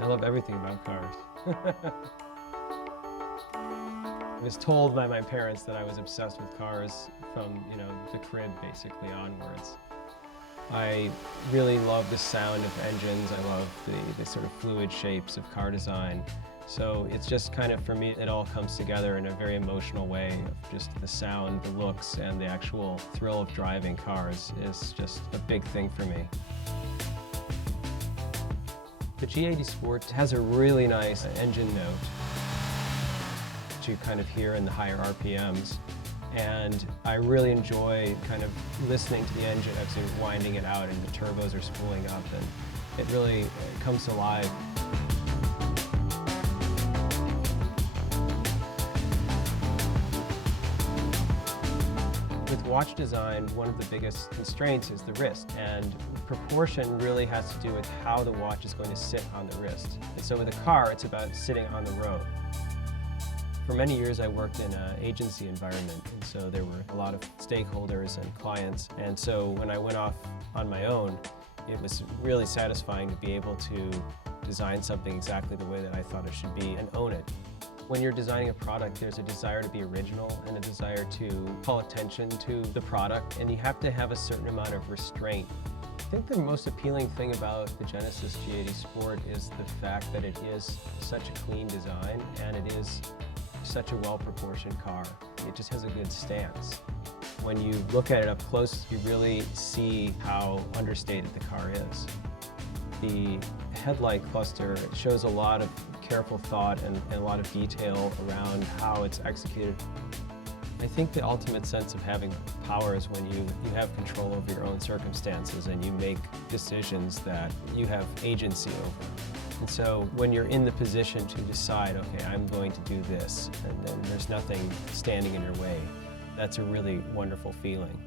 I love everything about cars. I was told by my parents that I was obsessed with cars from, the crib basically onwards. I really love the sound of engines. I love the sort of fluid shapes of car design. So it's just kind of, for me, it all comes together in a very emotional way of just the sound, the looks, and the actual thrill of driving cars is just a big thing for me. The G80 Sport has a really nice engine note that you kind of hear in the higher RPMs. And I really enjoy kind of listening to the engine as you're winding it out and the turbos are spooling up, and it really comes alive. With watch design, one of the biggest constraints is the wrist, and proportion really has to do with how the watch is going to sit on the wrist. And so with a car, it's about sitting on the road. For many years, I worked in an agency environment, and so there were a lot of stakeholders and clients. And so when I went off on my own, it was really satisfying to be able to design something exactly the way that I thought it should be and own it. When you're designing a product, there's a desire to be original and a desire to call attention to the product, and you have to have a certain amount of restraint. I think the most appealing thing about the Genesis G80 Sport is the fact that it is such a clean design, and it is such a well-proportioned car. It just has a good stance. When you look at it up close, you really see how understated the car is. The headlight cluster shows a lot of careful thought and a lot of detail around how it's executed. I think the ultimate sense of having power is when you have control over your own circumstances and you make decisions that you have agency over. And so when you're in the position to decide, okay, I'm going to do this, and then there's nothing standing in your way, that's a really wonderful feeling.